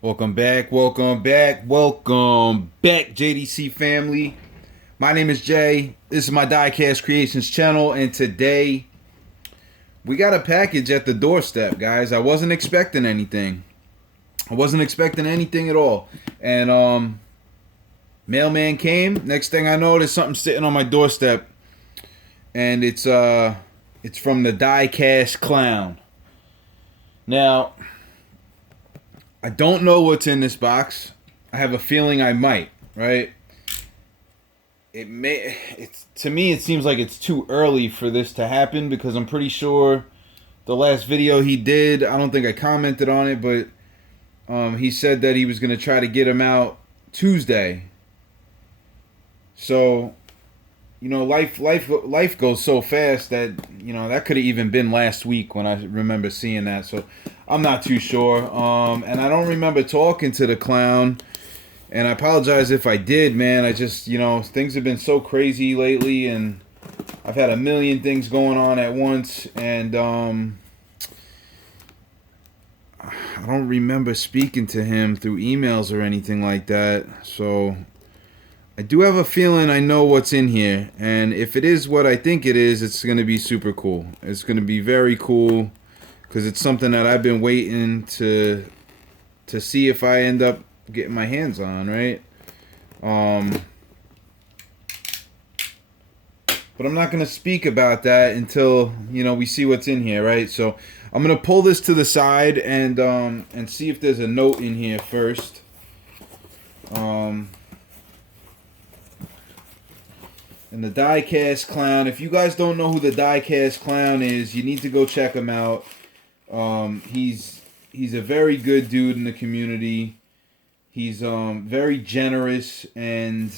Welcome back, JDC Family. My name is Jay. This is my Diecast Creations channel, and today we got a package at the doorstep, guys. I wasn't expecting anything. I wasn't expecting anything at all. And mailman came. Next thing I know, there's something sitting on my doorstep, and it's from the Diecast Clown. Now, I don't know what's in this box. I have a feeling I might, right? To me it seems like it's too early for this to happen because I'm pretty sure the last video he did, I don't think I commented on it, but he said that he was going to try to get him out Tuesday. So, life goes so fast that, that could have even been last week when I remember seeing that. So I'm not too sure. And I don't remember talking to the clown. And I apologize if I did, man. I just, things have been so crazy lately, and I've had a million things going on at once, and I don't remember speaking to him through emails or anything like that. So I do have a feeling I know what's in here, and if it is what I think it is, it's going to be super cool. It's going to be very cool because it's something that I've been waiting to see if I end up getting my hands on, right? But I'm not going to speak about that until, we see what's in here, right? So I'm going to pull this to the side and see if there's a note in here first. And the Diecast Clown, if you guys don't know who the Diecast Clown is, you need to go check him out. He's a very good dude in the community. He's very generous, and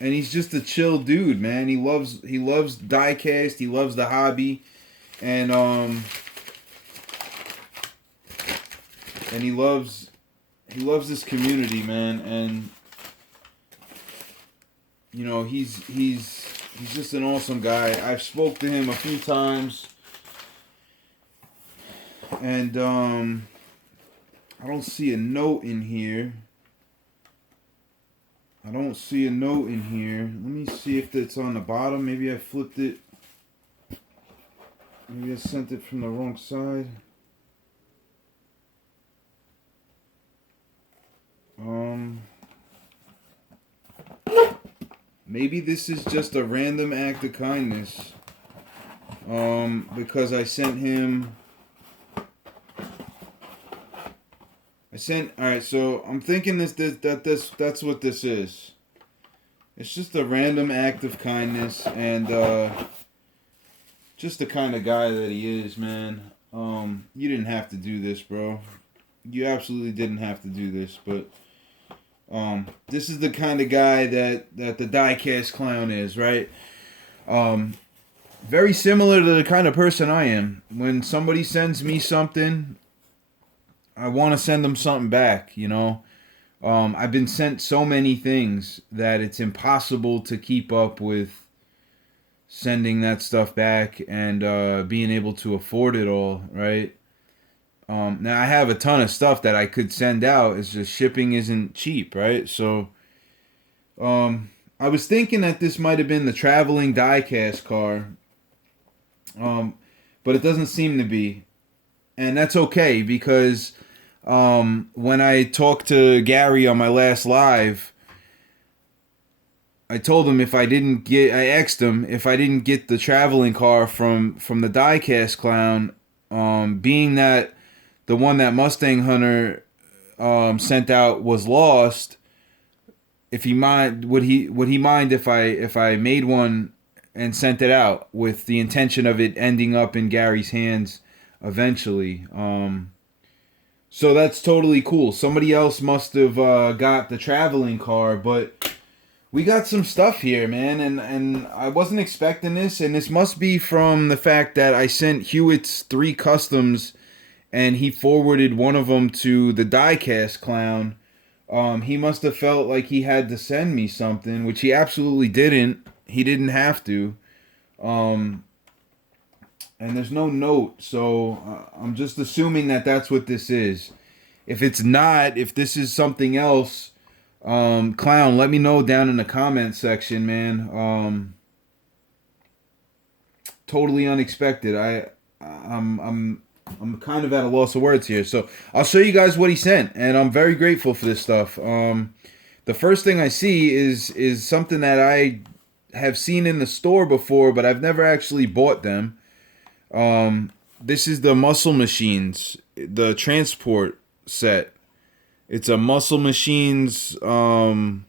he's just a chill dude, man. He loves diecast. He loves the hobby, and he loves this community, man. And he's just an awesome guy. I've spoke to him a few times. And I don't see a note in here. Let me see if it's on the bottom. Maybe I flipped it. Maybe I sent it from the wrong side. Maybe this is just a random act of kindness. Because I sent him... Alright, so I'm thinking that's what this is. It's just a random act of kindness, and just the kind of guy that he is, man. You didn't have to do this, bro. You absolutely didn't have to do this, but this is the kind of guy that the Diecast Clown is, right? Very similar to the kind of person I am. When somebody sends me something, I want to send them something back, I've been sent so many things that it's impossible to keep up with sending that stuff back and being able to afford it all, right? Now, I have a ton of stuff that I could send out. It's just shipping isn't cheap, right? So, I was thinking that this might have been the traveling diecast car, but it doesn't seem to be. And that's okay, because when I talked to Gary on my last live, I told him I asked him if I didn't get the traveling car from the Diecast Clown, being that the one that Mustang Hunter sent out was lost, would he mind if I made one and sent it out with the intention of it ending up in Gary's hands eventually. So that's totally cool. Somebody else must have got the traveling car, but we got some stuff here, man, and I wasn't expecting this, and this must be from the fact that I sent Hewitt's 3 customs, and he forwarded one of them to the Diecast Clown. He must have felt like he had to send me something, which he absolutely didn't. He didn't have to. and there's no note, so I'm just assuming that that's what this is. If it's not, if this is something else, Clown, let me know down in the comment section, man. Totally unexpected. I'm kind of at a loss of words here. So I'll show you guys what he sent, and I'm very grateful for this stuff. The first thing I see is something that I have seen in the store before, but I've never actually bought them. This is the Muscle Machines, the transport set. It's a Muscle Machines hauler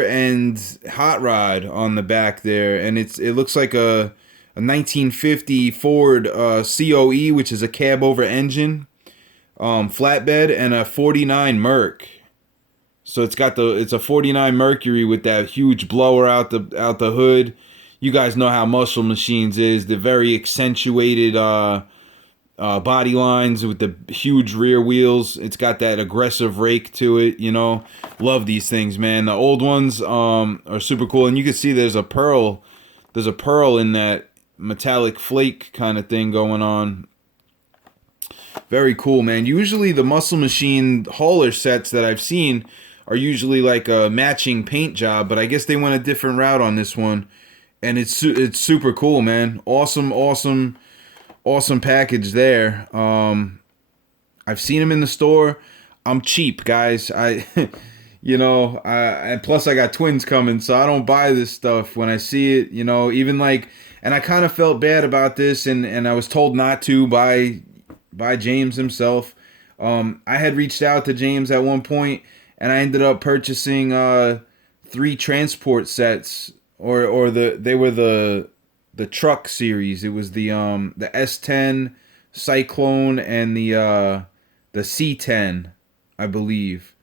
and hot rod on the back there, and it looks like a 1950 Ford COE, which is a cab over engine flatbed, and a 49 Merc. So it's a 49 Mercury with that huge blower out the hood. You guys know how Muscle Machines is. The very accentuated body lines with the huge rear wheels. It's got that aggressive rake to it, you know. Love these things, man. The old ones are super cool, and you can see there's a pearl in that metallic flake kind of thing going on. Very cool, man. Usually the Muscle Machine hauler sets that I've seen are usually like a matching paint job, but I guess they went a different route on this one, and it's super cool, man. Awesome package there. I've seen them in the store. I'm cheap, guys. And plus I got twins coming, so I don't buy this stuff when I see it, even like, and I kind of felt bad about this, and I was told not to by James himself. I had reached out to James at one point, and I ended up purchasing 3 transport sets, or they were the truck series. It was the S10 Cyclone and the C10, I believe.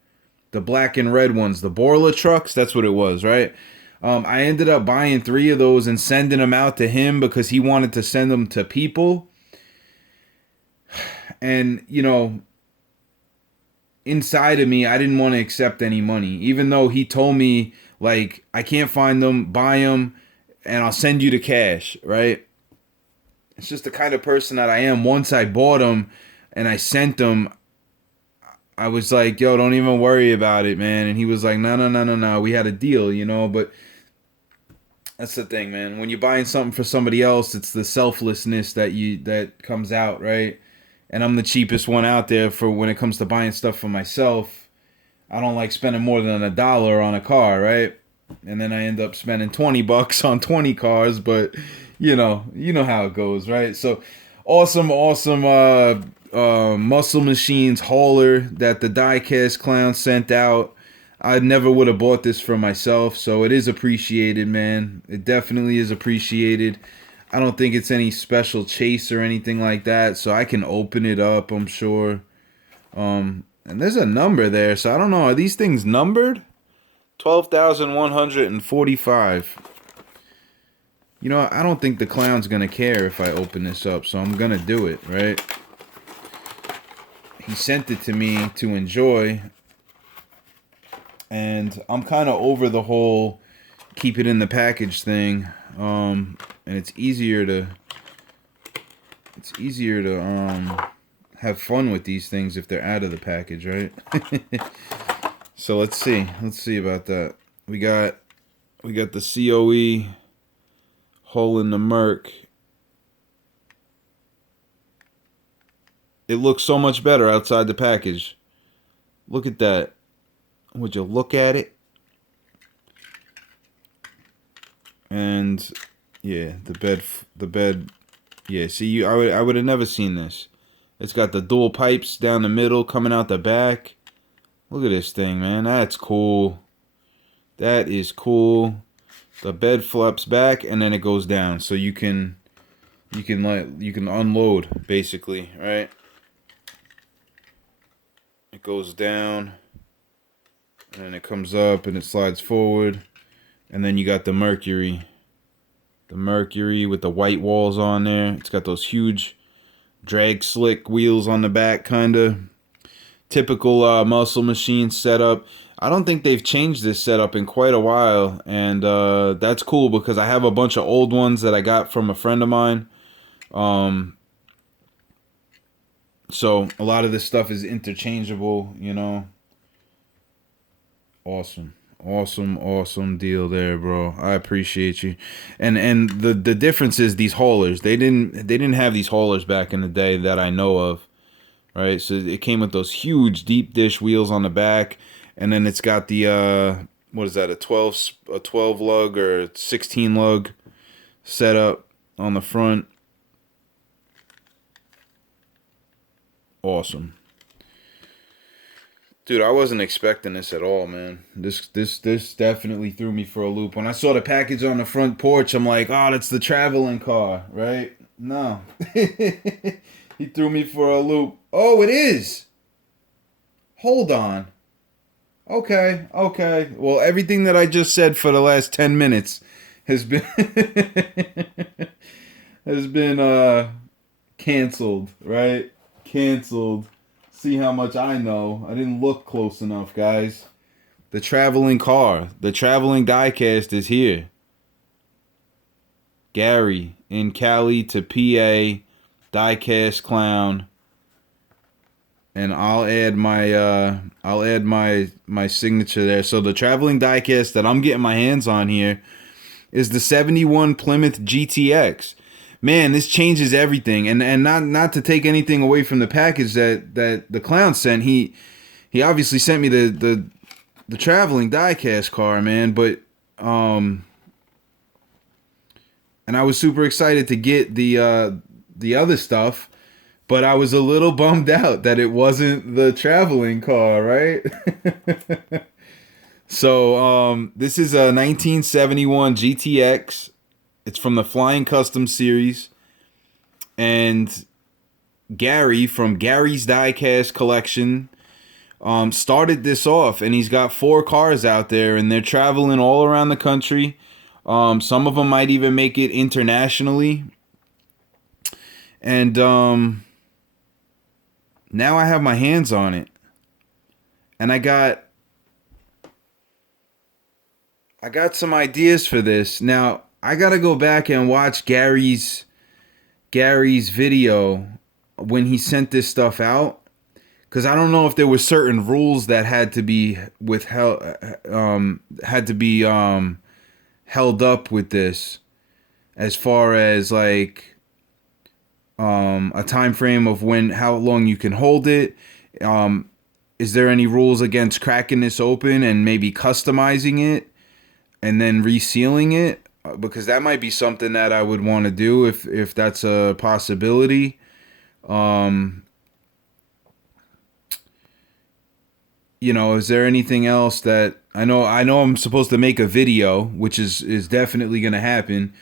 The black and red ones, the Borla trucks, that's what it was, right? I ended up buying 3 of those and sending them out to him because he wanted to send them to people. And, inside of me, I didn't want to accept any money. Even though he told me, like, I can't find them, buy them, and I'll send you the cash, right? It's just the kind of person that I am. Once I bought them and I sent them, I was like, yo, don't even worry about it, man. And he was like, no. We had a deal, but that's the thing, man. When you're buying something for somebody else, it's the selflessness that comes out, right? And I'm the cheapest one out there for when it comes to buying stuff for myself. I don't like spending more than $1 on a car, right? And then I end up spending $20 on 20 cars, but you know how it goes, right? So awesome Muscle Machines hauler that the Diecast Clown sent out. I never would have bought this for myself, so it is appreciated, man. It definitely is appreciated. I don't think it's any special chase or anything like that, so I can open it up, I'm sure. And there's a number there, so I don't know. Are these things numbered? 12,145. I don't think the clown's gonna care if I open this up, so I'm gonna do it, right? He sent it to me to enjoy, and I'm kind of over the whole keep it in the package thing. And it's easier to have fun with these things if they're out of the package, right? So let's see about that. We got the COE hole in the Merc. It looks so much better outside the package. Look at that. Would you look at it? And yeah, the bed. Yeah, see, I would have never seen this. It's got the dual pipes down the middle coming out the back. Look at this thing, man. That's cool. That is cool. The bed flaps back and then it goes down, so you can unload basically, right? It goes down and then it comes up and it slides forward, and then you got the Mercury with the white walls on there. It's got those huge drag slick wheels on the back, kind of typical Muscle Machine setup. I don't think they've changed this setup in quite a while, and that's cool because I have a bunch of old ones that I got from a friend of mine. Um, so a lot of this stuff is interchangeable, you know. Awesome. Awesome deal there, bro. I appreciate you. And the difference is these haulers. They didn't have these haulers back in the day that I know of, right? So it came with those huge deep dish wheels on the back, and then it's got the what is that? A 12 lug or 16 lug setup on the front. Awesome. Dude, I wasn't expecting this at all, man. This definitely threw me for a loop. When I saw the package on the front porch, I'm like, oh, that's the traveling car, right? No. He threw me for a loop. Oh, it is. Hold on. Okay. Well, everything that I just said for the last 10 minutes has been has been canceled, right? Canceled. See how much I know. I didn't look close enough, guys. The traveling car, the traveling diecast is here. Gary in Cali to PA, Diecast Clown, and I'll add my signature there. So the traveling diecast that I'm getting my hands on here is the 71 Plymouth GTX. Man, this changes everything, and not to take anything away from the package that the clown sent. He obviously sent me the traveling diecast car, man. But and I was super excited to get the other stuff, but I was a little bummed out that it wasn't the traveling car, right? So this is a 1971 GTX. It's from the Flying Custom series. And Gary from Gary's Diecast Collection started this off. And he's got 4 cars out there. And they're traveling all around the country. Some of them might even make it internationally. And now I have my hands on it. And I got some ideas for this. Now, I gotta go back and watch Gary's video when he sent this stuff out, because I don't know if there were certain rules that had to be withheld, held up with this, as far as like a time frame of how long you can hold it. Is there any rules against cracking this open and maybe customizing it and then resealing it? Because that might be something that I would want to do if that's a possibility. You know, is there anything else that I know I'm supposed to make a video, which is definitely going to happen,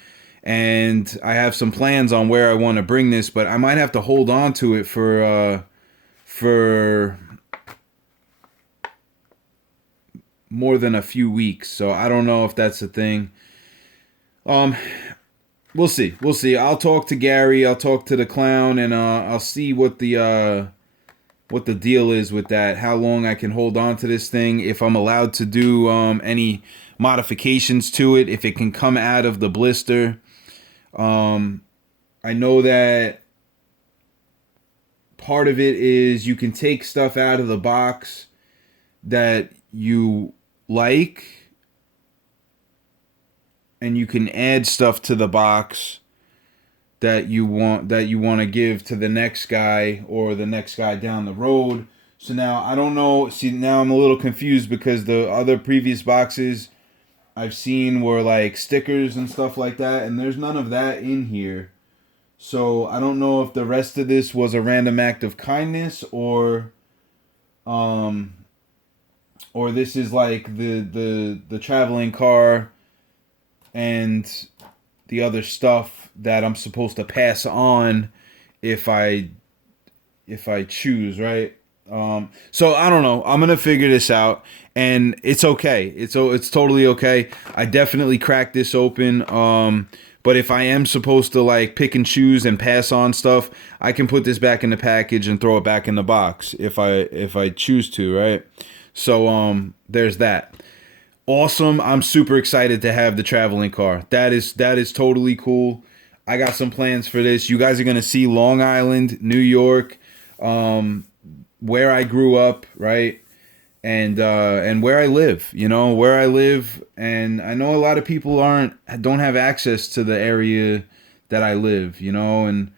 and I have some plans on where I want to bring this, but I might have to hold on to it for more than a few weeks. So I don't know if that's a thing. We'll see. I'll talk to Gary. I'll talk to the clown, and I'll see what the deal is with that. How long I can hold on to this thing? If I'm allowed to do any modifications to it? If it can come out of the blister? I know that part of it is you can take stuff out of the box that you like, and you can add stuff to the box that you want to give to the next guy or the next guy down the road. So now I don't know. See, now I'm a little confused because the other previous boxes I've seen were like stickers and stuff like that, and there's none of that in here. So I don't know if the rest of this was a random act of kindness, or this is like the traveling car and the other stuff that I'm supposed to pass on if I choose, right? So I don't know. I'm gonna figure this out, and it's okay. It's totally okay. I definitely cracked this open. But if I am supposed to like pick and choose and pass on stuff, I can put this back in the package and throw it back in the box if I choose to, right? So there's that. Awesome. I'm super excited to have the traveling car. That is totally cool. I got some plans for this. You guys are gonna see Long Island, New York, where I grew up, right? And where I live, where I live. And I know a lot of people don't have access to the area that I live, and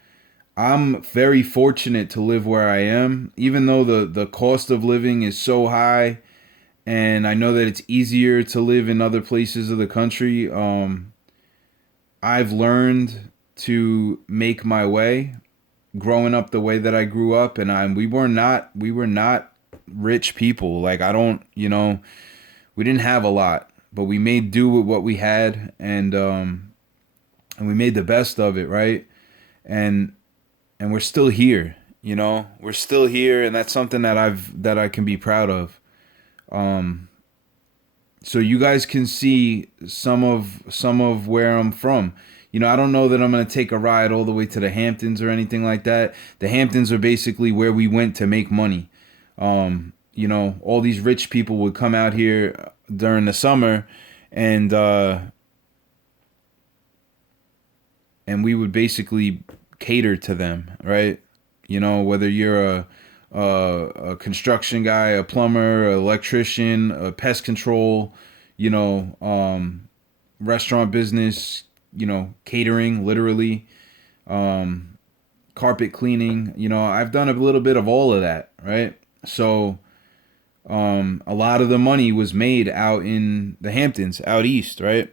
I'm very fortunate to live where I am, even though the cost of living is so high. And I know that it's easier to live in other places of the country. I've learned to make my way growing up the way that I grew up, and we were not rich people. Like, I don't, we didn't have a lot, but we made do with what we had, and we made the best of it, right? And we're still here, we're still here, and that's something that I can be proud of. So you guys can see some of where I'm from. I don't know that I'm going to take a ride all the way to the Hamptons or anything like that. The Hamptons are basically where we went to make money. All these rich people would come out here during the summer, and we would basically cater to them, right? Whether you're a construction guy, a plumber, an electrician, a pest control, restaurant business, catering, literally, carpet cleaning. I've done a little bit of all of that, right? So a lot of the money was made out in the Hamptons, out east, right?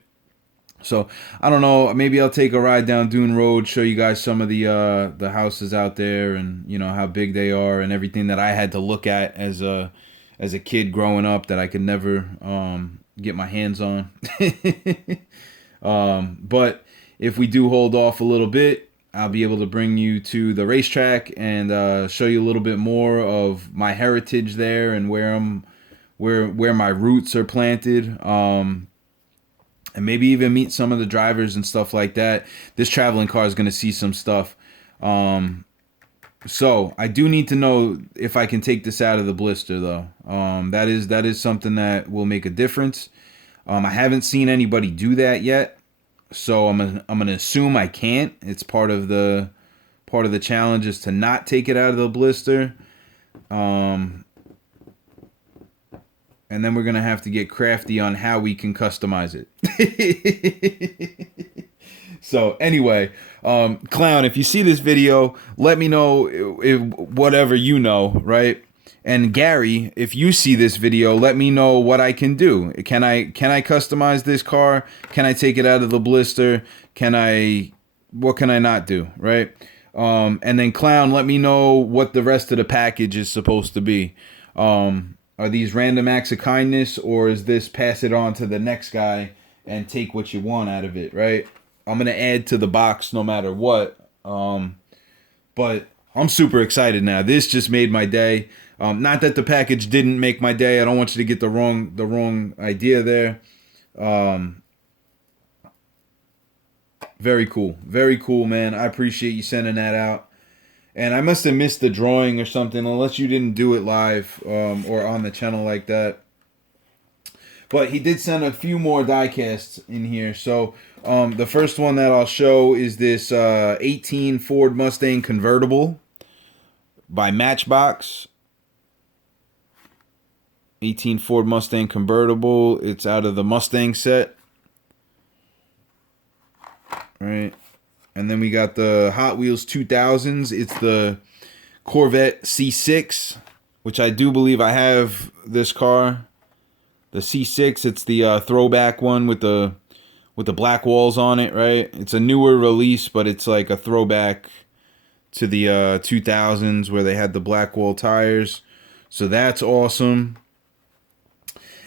So I don't know, maybe I'll take a ride down Dune Road, show you guys some of the houses out there, and how big they are, and everything that I had to look at as a kid growing up that I could never get my hands on. But if we do hold off a little bit, I'll be able to bring you to the racetrack and show you a little bit more of my heritage there, and where my roots are planted. And maybe even meet some of the drivers and stuff like that. This traveling car is going to see some stuff. So I do need to know if I can take this out of the blister, though. That is something that will make a difference. I haven't seen anybody do that yet, so I'm gonna assume I can't. It's part of the challenge is to not take it out of the blister. And then we're going to have to get crafty on how we can customize it. So anyway, Clown, if you see this video, let me know if whatever right? And Gary, if you see this video, let me know what I can do. Can I customize this car? Can I take it out of the blister? What can I not do, right? And then Clown, let me know what the rest of the package is supposed to be. Are these random acts of kindness, or is this pass it on to the next guy and take what you want out of it, right? I'm going to add to the box no matter what. But I'm super excited now. This just made my day. Not that the package didn't make my day. I don't want you to get the wrong idea there. Very cool. Very cool, man. I appreciate you sending that out. And I must have missed the drawing or something, unless you didn't do it live or on the channel like that. But he did send a few more diecasts in here. So the first one that I'll show is this 18 Ford Mustang convertible by Matchbox. 18 Ford Mustang convertible. It's out of the Mustang set. All right. And then we got the Hot Wheels 2000s. It's the Corvette C6, which I do believe I have this car. The C6, it's the throwback one with the black walls on it, right? It's a newer release, but it's like a throwback to the 2000s where they had the black wall tires. So that's awesome.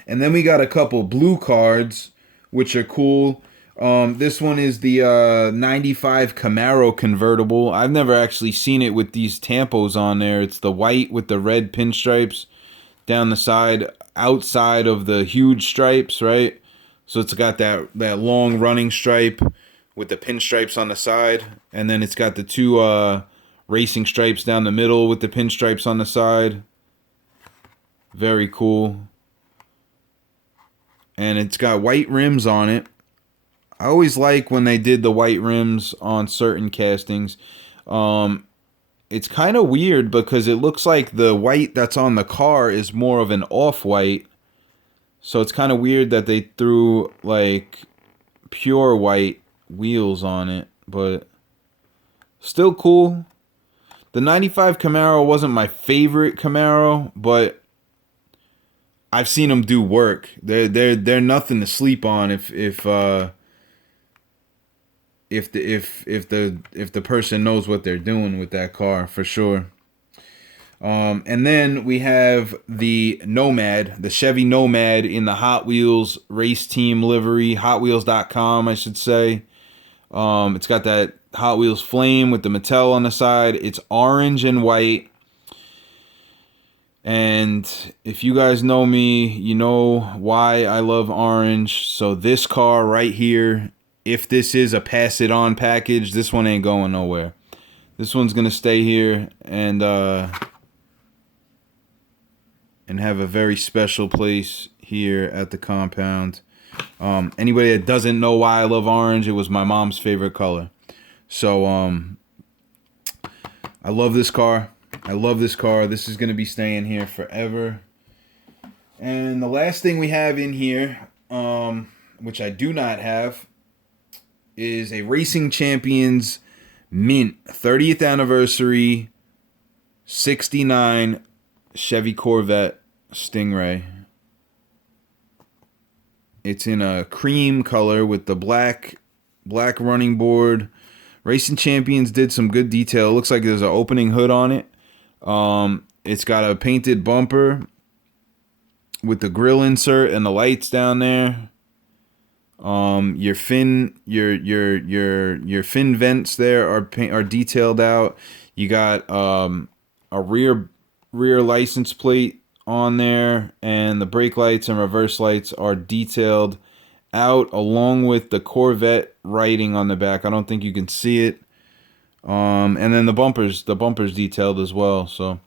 And then we got a couple blue cards, which are cool. This one is the 95 Camaro convertible. I've never actually seen it with these tampos on there. It's the white with the red pinstripes down the side, outside of the huge stripes, right? So it's got that long running stripe with the pinstripes on the side, and then it's got the two racing stripes down the middle with the pinstripes on the side. Very cool. And it's got white rims on it. I always like when they did the white rims on certain castings. It's kind of weird because it looks like the white that's on the car is more of an off-white. So it's kind of weird that they threw like pure white wheels on it, but still cool. The 95 Camaro wasn't my favorite Camaro, but I've seen them do work. They're nothing to sleep on if the person knows what they're doing with that car, for sure. And then we have the Nomad, the Chevy Nomad in the Hot Wheels race team livery, HotWheels.com, I should say. It's got that Hot Wheels flame with the Mattel on the side. It's orange and white. And if you guys know me, you know why I love orange. So this car right here, if this is a pass it on package, this one ain't going nowhere. This one's gonna stay here and have a very special place here at the compound. Anybody that doesn't know why I love orange, it was my mom's favorite color. So I love this car. I love this car. This is going to be staying here forever. And the last thing we have in here, which I do not have, is a Racing Champions Mint 30th anniversary 69 Chevy Corvette Stingray. It's in a cream color with the black running board. Racing Champions did some good detail. It looks like there's an opening hood on it. It's got a painted bumper with the grill insert and the lights down there. Your fin vents there are detailed out. You got a rear license plate on there, and the brake lights and reverse lights are detailed out along with the Corvette writing on the back. I don't think you can see it. And then the bumpers detailed as well. So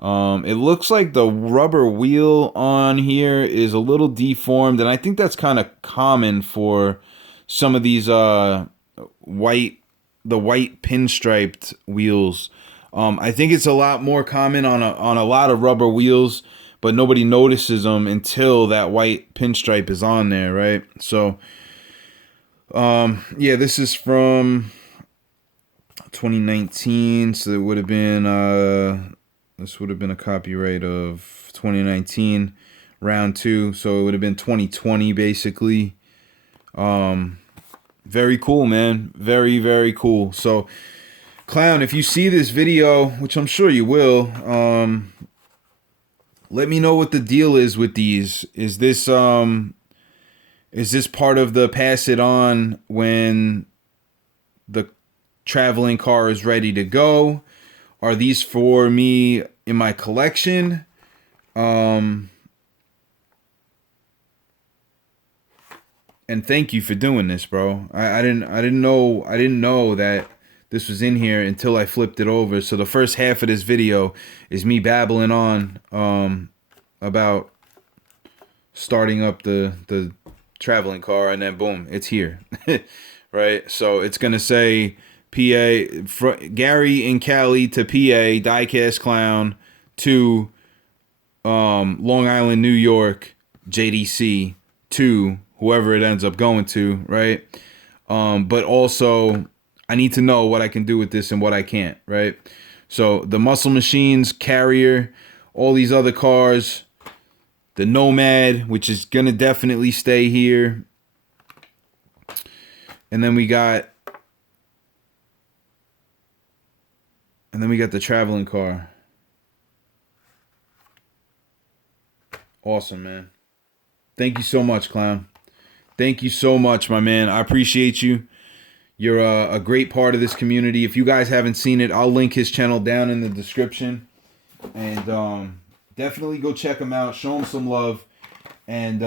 it looks like the rubber wheel on here is a little deformed, and I think that's kind of common for some of these white pinstriped wheels. I think it's a lot more common on a lot of rubber wheels, but nobody notices them until that white pinstripe is on there, right? So yeah, this is from 2019, so it would have been this would have been a copyright of 2019 round 2, so it would have been 2020 basically. Very cool, man. Very, very cool. So Clown, if you see this video, which I'm sure you will, let me know what the deal is with these. Is this part of the pass it on when the traveling car is ready to go? Are these for me in my collection? And thank you for doing this, bro. I didn't know that this was in here until I flipped it over. So the first half of this video is me babbling on about starting up the traveling car, and then boom, it's here. Right? So it's gonna say PA, Gary and Cali to PA, Diecast Clown to Long Island, New York, JDC to whoever it ends up going to, right? But also, I need to know what I can do with this and what I can't, right? So the Muscle Machines, Carrier, all these other cars, the Nomad, which is going to definitely stay here. And then we got the traveling car. Awesome, man. Thank you so much, Clown. Thank you so much, my man. I appreciate you. You're a great part of this community. If you guys haven't seen it, I'll link his channel down in the description. And definitely go check him out. Show him some love. And,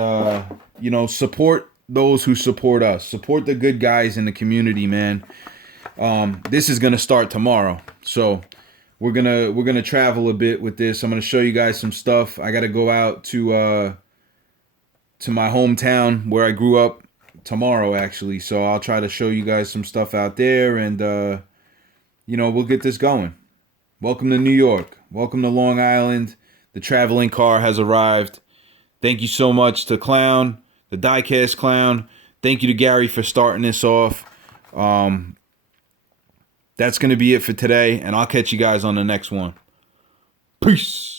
support those who support us. Support the good guys in the community, man. This is going to start tomorrow. So we're gonna travel a bit with this. I'm gonna show you guys some stuff. I gotta go out to my hometown where I grew up tomorrow, actually. So I'll try to show you guys some stuff out there, and we'll get this going. Welcome to New York. Welcome to Long Island. The traveling car has arrived. Thank you so much to Clown, the Diecast Clown. Thank you to Gary for starting this off. That's going to be it for today, and I'll catch you guys on the next one. Peace.